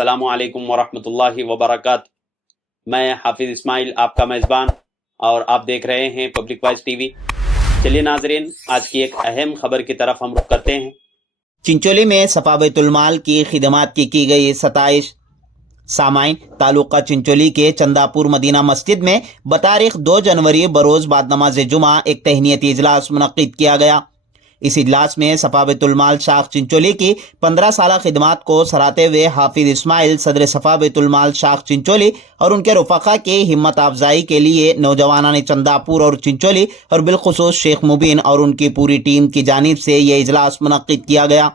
अस्सलामु अलैकुम वरहमतुल्लाहि वबरकातुहू। मैं हाफिज़ इस्माइल आपका मेज़बान और आप देख रहे हैं पब्लिक वॉइस टीवी। चलिए नाजरीन, आज की एक अहम खबर की तरफ हम रुख करते हैं। चिंचोली में सफा बैतुल माल की खिदमात की गई सताइश। सामाइन, तालुका चिंचोली के चंदापुर मदीना मस्जिद में बतारीख 2 जनवरी बरोज़ बाद नमाज जुमा एक तहनीती इजलास मुनक्किद किया गया। इस इजलास में सफा बैतुल माल शाख चिंचोली की 15 साला खिदमात को सराहते हुए हाफिज इस्माइल सदर सफा बैतुल माल शाख चिंचोली और उनके रफ़क़ा की हिम्मत अफजाई के लिए नौजवानान चंदापुर और चिंचोली और बिलखुसूस शेख मुबीन और उनकी पूरी टीम की जानिब से ये इजलास मुनक्किद किया गया।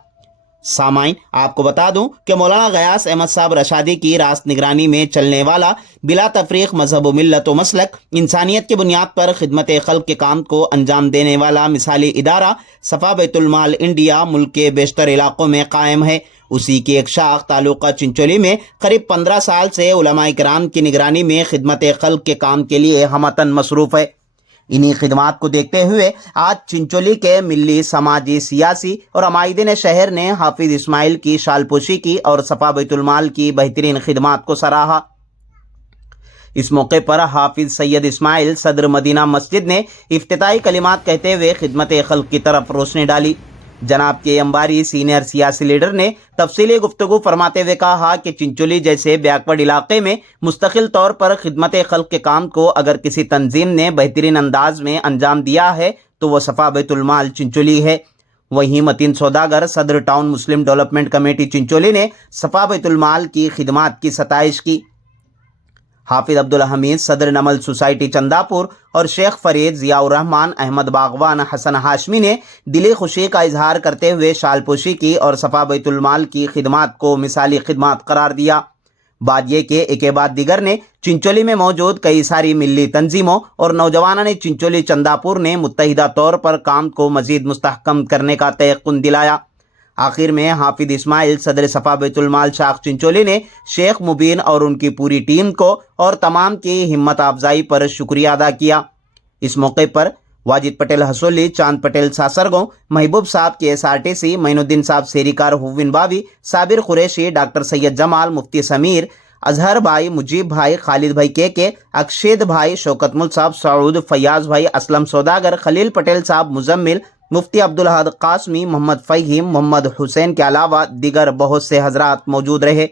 सामाइन, आपको बता दूं कि मौलाना गयास अहमद साहब रशादी की रास्त निगरानी में चलने वाला बिला तफरीक मजहब मिल्लत व मसलक इंसानियत की बुनियाद पर खिदमत खल्क के काम को अंजाम देने वाला मिसाली इदारा सफ़ा बैतुल माल इंडिया मुल्क के बेशतर इलाकों में कायम है। उसी की एक शाख तालुका चिंचोली में करीब 15 साल से उलमा इकराम की निगरानी में खिदमत खल्क के काम के लिए हमतन मसरूफ़ है। इन्हीं खिदमात को देखते हुए आज चिंचोली के मिली, समाजी, सियासी और अमाइदीन शहर ने हाफिज इस्माइल की शालपोशी की और सफ़ा बैतुल माल की बेहतरीन खिदमात को सराहा। इस मौके पर हाफिज सैयद इस्माइल सदर मदीना मस्जिद ने इफ्तिताई कलिमात कहते हुए खिदमत खल्क की तरफ रोशनी डाली। जनाब के अंबारी सीनियर सियासी लीडर ने तफसीली गुफ्तगू फरमाते हुए कहा कि चिंचोली जैसे बैकवर्ड इलाके में मुस्तकिल तौर पर खिदमत खल्क के काम को अगर किसी तंजीम ने बेहतरीन अंदाज में अंजाम दिया है तो वह सफ़ा बैतुल माल चिंचोली है। वहीं मतीन सौदागर सदर टाउन मुस्लिम डेवलपमेंट कमेटी चिंचोली ने सफ़ा बैतुल माल की खिदमात की सताइश की। हाफिज अब्दुल हमीद सदर नमल सोसाइटी चंदापुर और शेख फरीद, जियाउर रहमान, अहमद बागवान, हसन हाशमी ने दिली खुशी का इजहार करते हुए शालपोशी की और सफ़ा बैतुल माल की खिदमात को मिसाली खिदमात करार दिया। बाद ये कि एक बाद दिगर ने चिंचोली में मौजूद कई सारी मिली तंजीमों और नौजवानों ने चिंचोली चंदापुर ने मुत्तहिदा तौर पर काम को मजीद मुस्तहकम करने का तयक़ुन दिलाया। आखिर में हाफिज इस्माइल सदर सफ़ा बैतुल माल शाख चिंचोली ने शेख मुबीन और उनकी पूरी टीम को और तमाम की हिम्मत अफजाई पर शुक्रिया अदा किया। इस मौके पर वाजिद पटेल हसोली, चांद पटेल सासरगों, महबूब साहब के SRTC, मैनुद्दीन साहब सेरिकार हुविन बावी, साबिर कुरैशी, डॉक्टर सैयद जमाल, मुफ्ती समीर, अजहर भाई, मुजीब भाई, खालिद भाई के, अक्षेद भाई, शौकत मुल साहब, सऊद, फयाज भाई, असलम सौदागर, खलील पटेल साहब, मुजम्मिल, मुफ्ती अब्दुल हद कासमी, मोहम्मद फ़हीम, मोहम्मद हुसैन के अलावा दिगर बहुत से हजरात मौजूद रहे। एक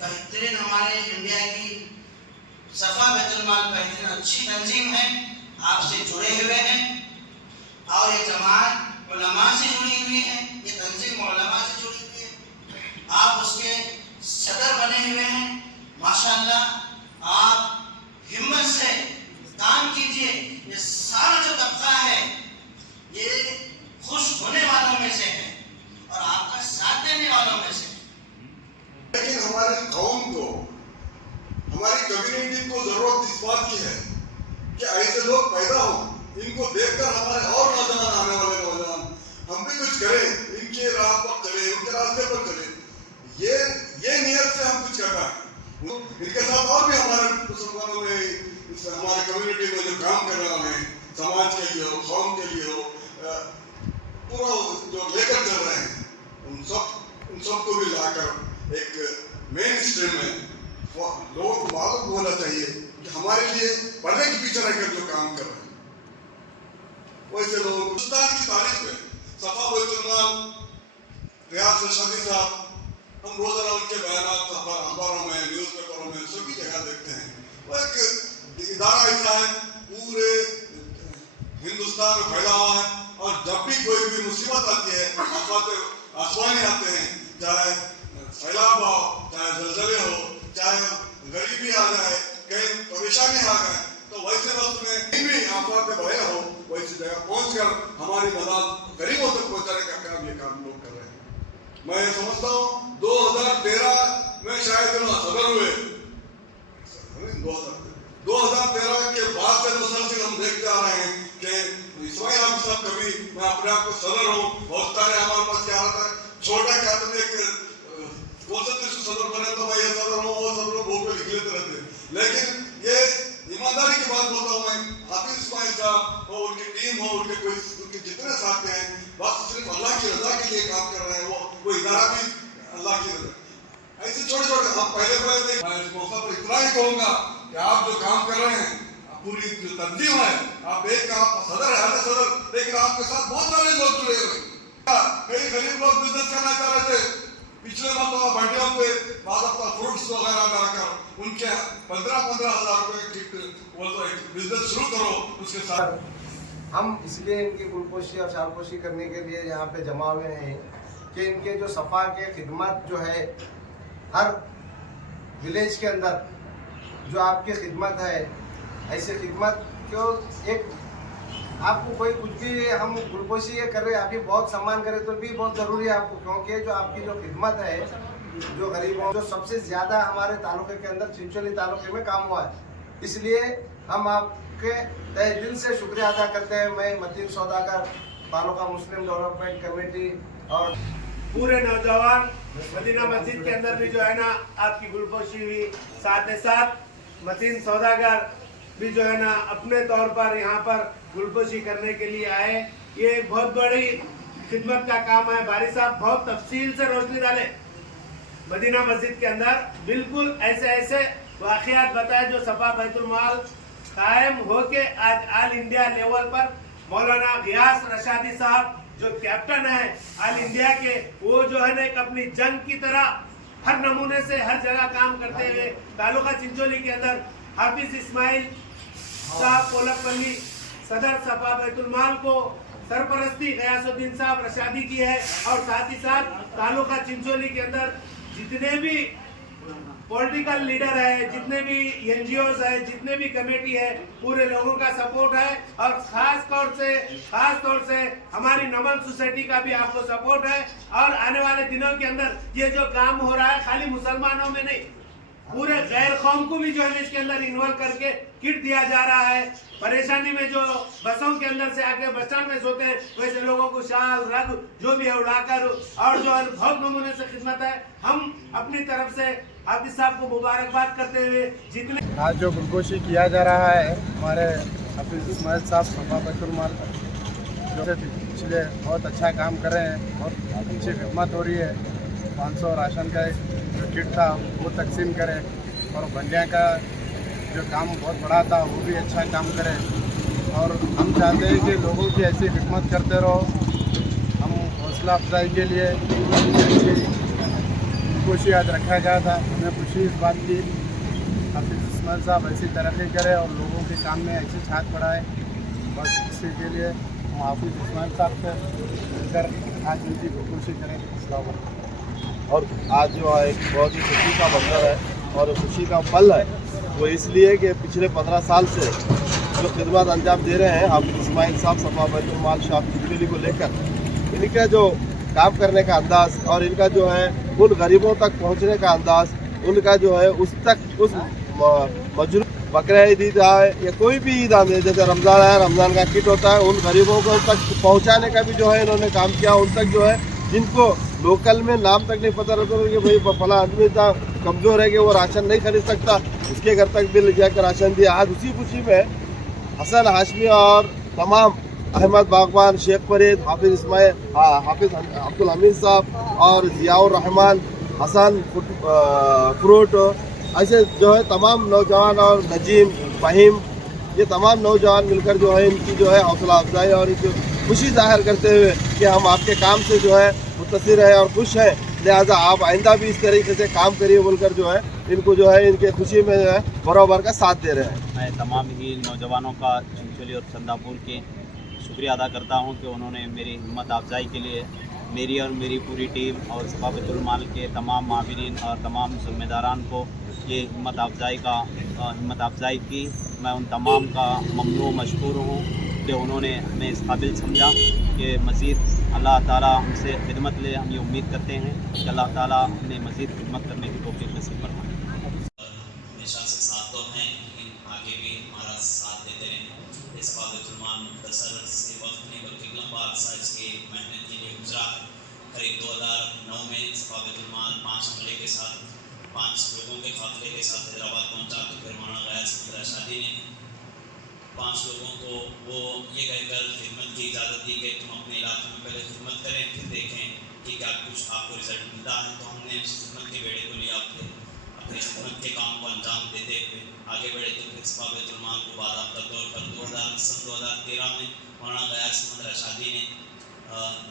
बेहतरीन हमारे इंडिया की सफ़ा बैतुल माल बेहतरीन अच्छी तंजीम है, आपसे जुड़े हुए हैं और ये जमात उलमा से जुड़ी हुई है, ये तंजीम उलमा से जुड़ी हुई है, आप उसके सदर बने हुए हैं। माशाअल्लाह, आप हिम्मत से काम कीजिए। ये सारा जो तबका है ये खुश होने वालों में से है और आपका साथ देने वालों में से। लेकिन हमारी कौम को, हमारी कम्युनिटी को जरूरत इस बात की है कि ऐसे लोग पैदा हो, इनको देखकर हमारे और नौजवान, आने वाले नौजवान हम भी कुछ करें, इनके राह पर चले, इनके रास्ते पर चले। ये नियत से हम कुछ करना है। इनके साथ और भी हमारे मुसलमानों में, हमारे कम्युनिटी में जो काम करने वाले हैं, समाज के लिए हो, कौम के लिए हो, पूरा जो लेकर चल रहे हैं, उन सबको भी लाकर एक मेन स्ट्रीम में लोगों को मालूम होना चाहिए कि हमारे लिए पर्दे के पीछे रहकर जो काम कर रहे हैं, वैसे लोग हिंदुस्तान की तारीख में सफ़ा बैतुल माल रियाज रशादी साहब, हम रोजाना उनके बयानात अखबारों में, न्यूज़पेपरों में सभी जगह देखते हैं। वो एक इदारा ऐसा है पूरे हिंदुस्तान में फैला हुआ है और जब भी कोई भी मुसीबत आती है, आसमानी आते हैं, चाहे सैलाब हो, चाहे जलजले हो, चाहे गरीबी आ जाए, कहीं परेशानी आ जाए, तो वैसे वक्त में भी आफत बड़े हो, वैसी जगह पहुंचकर हमारी मदद गरीबों तक पहुंचाने का काम ये काम लोग कर रहे हैं। मैं समझता हूँ 2013 में शायद सदर हुए, 2013 के बाद से मुसलसल हम देखते आ रहे हैं कि इस्माइल हाफिज साहब कभी, मैं अपने आप को सदर हूँ, बहुत सारे हमारे पास क्या होता है, छोटा क्या तो एक सदर बने तो मैं ये सदर हूँ, वो सदर हूँ, बोल पे लिख लेते रहते। लेकिन ये ईमानदारी की बात बोलता हूँ मैं, हाफिज इस्माइल साहब हो, उनकी टीम हो, उनके जितने साथी हैं, बस सिर्फ अल्लाह की रजा के लिए काम कर रहे हैं। वो इदारा भी अल्लाह की रजा ऐसे छोटे छोटे हम पहले देख मैं इस मौका पर इतना ही कहूंगा कि आप जो काम कर रहे हैं पूरी जो तंजीम है आप एक आप सदर है हर सदर लेकिन आपके साथ बहुत सारे लोग जुड़े हुए कई गरीब लोग बिजनेस करना चाह रहे थे पिछले मरतबा मंडियों पे बाद अपना फ्रूट्स वगैरह लाकर उनके 15,000 रुपए की किट वो तो एक बिजनेस शुरू करो उसके साथ हम इसलिए इनकी गुलपोशी और शालपोशी करने के लिए यहाँ पे जमा हुए हैं कि इनके जो सफ़ा के खिदमत जो है हर विलेज के अंदर जो आपकी खिदमत है ऐसे खिदमत को एक आपको कोई कुछ भी हम गुलपोशी ये कर रहे हैं आपकी बहुत सम्मान करें तो भी बहुत ज़रूरी है आपको क्योंकि जो आपकी जो खिदमत है जो गरीबों जो सबसे ज़्यादा हमारे तालुके के अंदर चिंचोली तालुके में काम हुआ है इसलिए हम आपके तहे दिल से शुक्रिया अदा करते हैं। मैं मतीन सौदागर तालुका मुस्लिम डेवलपमेंट कमेटी और पूरे नौजवान मदीना मस्जिद के अंदर भी जो है ना आपकी गुलपोशी हुई साथ ही साथ मतीन सौदागर भी जो है ना अपने तौर पर यहाँ पर गुलपोशी करने के लिए आए। ये एक बहुत बड़ी खिदमत का काम है। बारी साहब बहुत तफसील से रोशनी डाले मदीना मस्जिद के अंदर बिल्कुल ऐसे ऐसे वाक़ियात बताए जो सफा बैतुल माल कायम होके आज ऑल इंडिया लेवल पर मौलाना गियास रशादी साहब जो कैप्टन है ऑल इंडिया के वो जो है ना एक अपनी जंग की तरह हर नमूने से हर जगह काम करते हुए तालुका चिंचोली के अंदर हाफिज इस्माइल साहब पोलकपल्ली सदर सफा बैतुल माल को सरपरस्ती गयासुद्दीन साहब रशादी की है और साथ ही साथ तालुका चिंचोली के अंदर जितने भी पॉलिटिकल लीडर है जितने भी एनजीओज है जितने भी कमेटी है पूरे लोगों का सपोर्ट है और खास तौर से हमारी नमन सोसाइटी का भी आपको सपोर्ट है। और आने वाले दिनों के अंदर ये जो काम हो रहा है खाली मुसलमानों में नहीं पूरे गैर कौम को भी जो है इसके अंदर इन्वॉल्व करके किट दिया जा रहा है। परेशानी में जो बसों के अंदर से आके बस स्टैंड में सोते हैं वैसे लोगों को शाल रग जो भी है उड़ाकर और जो है बहुत नमूने से खिदमत है। हम अपनी तरफ से हाफिज साहब को मुबारकबाद करते हुए जितने आज जो गुलपोशी किया जा रहा है हमारे हाफिज इस्माइल साहब सफा बैतुल माल जो पिछले बहुत अच्छा काम कर रहे हैं बहुत अच्छी खिदमत हो रही है। 500 राशन का जो किट था वो तकसीम करें और बंडिया का जो काम बहुत बड़ा था वो भी अच्छा काम करें और हम चाहते हैं कि लोगों की ऐसी खिदमत करते रहो। हम हौसला अफजाई के लिए खुशी आज रखा गया था। हमें खुशी इस बात की हाफिज इस्माइल साहब ऐसी तरक्की करें और लोगों के काम में ऐसी छाप पड़ाए बस इसी के लिए हम हाफिज इस्माइल साहब से मिलकर आज उनकी खुशी करें। अस्सलाम वालेकुम। और आज जो है एक बहुत ही खुशी का मंजर है और खुशी का पल है वो इसलिए कि पिछले 15 साल से जो खिदमत अंजाम दे रहे हैं हाफिज इस्माइल साहब सफा बैतुल माल शॉप चिंचोली को लेकर इनका जो काम करने का अंदाज और इनका जो है उन गरीबों तक पहुंचने का अंदाज उनका जो है उस मजरूर बकरा ईद आए या कोई भी ईद आए जैसे रमज़ान आया रमज़ान का किट होता है उन गरीबों को तक पहुंचाने का भी जो है इन्होंने काम किया। उन तक जो है जिनको लोकल में नाम तक नहीं पता रहता कि भाई फला आदमी इतना कमज़ोर है कि वो राशन नहीं खरीद सकता उसके घर तक भी ले जाकर राशन दिया। आज उसी खुशी में हसन हाशमी और तमाम अहमद बागवान शेख फरीद हाफिज इस्माइल हाफिज अब्दुल हमीद साहब और जियाउर रहमान हसन फ्रूट ऐसे जो है तमाम नौजवान और नजीम फ़हीम ये तमाम नौजवान मिलकर जो है इनकी जो है हौसला अफजाई और एक खुशी जाहिर करते हुए कि हम आपके काम से जो है मुत्तसिर है और खुश है लिहाजा आप आइंदा भी इस तरीके से काम करिए बोलकर जो है इनको जो है इनके खुशी में जो है बराबर का साथ दे रहे हैं। मैं तमाम ही नौजवानों का चिंचोली और चंदापुर के शुक्रिया अदा करता हूं कि उन्होंने मेरी हिम्मत अफजाई के लिए मेरी और मेरी पूरी टीम और सफा बैतुल माल के तमाम माहिरीन और तमाम ज़िम्मेदारान को ये हिम्मत अफजाई की। मैं उन तमाम का ममनू मशकूर हूँ कि उन्होंने हमें इस काबिल समझा कि मज़ीद अल्लाह ताला हमसे खिदमत ले। हम ये उम्मीद करते हैं कि अल्लाह ताला हमें मज़ीद खिदमत करने की तौफीक नसीब फरमाए। हमेशा से साथ तो हैं लेकिन आगे भी हमारा साथ देते रहें। इस बैतुल माल मुख्तसर से वक्त नहीं बल्कि लंबा अरसा इसकी मेहनत के लिए गुजरा है। करीब 2009 में सफा बैतुल माल 5 अमले के साथ 5 लोगों के काफिले के साथ हैदराबाद पहुंचा तो फिर मौलाना गियास रशादी ने 5 लोगों को वो ये कहकर खिदमत की इजाज़त दी कि तुम अपने इलाके में पहले खिदमत करें फिर देखें कि क्या कुछ आपको रिजल्ट मिलता है। तो हमने उस खिदमत के बेड़े को लिया, अपने खिदमत के काम को अंजाम देते हुए आगे बढ़े। तो फिर सफा बैतुल माल को बाज़ाब्ता तौर पर 2013 में मौलाना गयास अहमद रशादी ने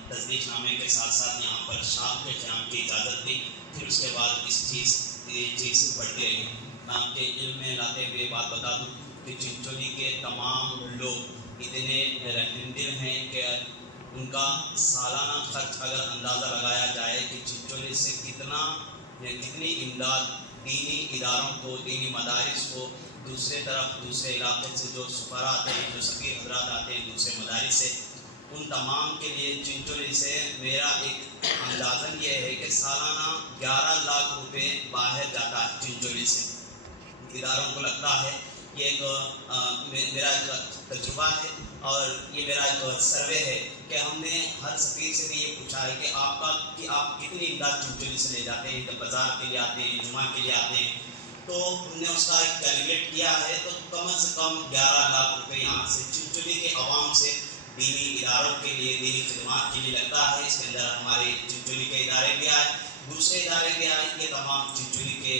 तस्दीकनामे के साथ साथ यहाँ पर शाम के क़याम की इजाज़त दी। फिर उसके बाद ये चीज़ बढ़ती रही। मैं आपके इल्म में लाते हुए बात बता दूँ कि चिंचोली के तमाम लोग इतने रहमदिल हैं कि उनका सालाना खर्च अगर अंदाज़ा लगाया जाए कि चिंचोली से कितनी इमदाद दीनी इदारों को, दीनी मदारिस को, दूसरे इलाके से जो सुफरा आते हैं, जो सफ़ीर हजरात आते हैं दूसरे मदारिस से, उन तमाम के लिए चिंचोली से मेरा एक अंदाज़न ये है कि सालाना 11 लाख रुपए बाहर जाता है चिंचोली से। इदारों को लगता है ये मेरा एक तजुर्बा है और ये मेरा एक सर्वे है कि हमने हर सफ़ीर से भी ये पूछा है कि आप कितनी इमदाद चिंचोली से ले जाते हैं, जब बाज़ार के लिए आते हैं, जुमा के लिए आते हैं। तो हमने उसका एक कैलकुलेट किया है तो कम से कम 11 लाख रुपए यहाँ से चिंचोली के अवाम से दीनी इदारों के लिए, दीनी खिदमात के लिए लगता है। इसके अंदर हमारे चिंचोली के इदारे भी आए, दूसरे इदारे भी आए। ये तमाम चिंचोली के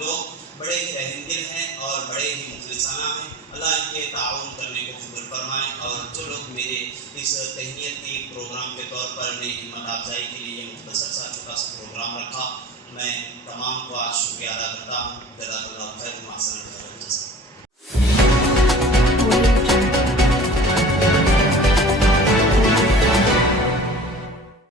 लोग बड़े ही रहमदिल हैं और बड़े ही मुखलिसाना हैं। अल्लाह इनके ताउन करने को कबूल फरमाए। और जो लोग मेरे इस तहनीती प्रोग्राम के तौर पर मेरी हिम्मत अफजाई के लिए मुख्तसर सा छोटा सा प्रोग्राम रखा, मैं तमाम को आज शुक्रिया अदा करता हूँ। जज़ाकल्लाहु खैर।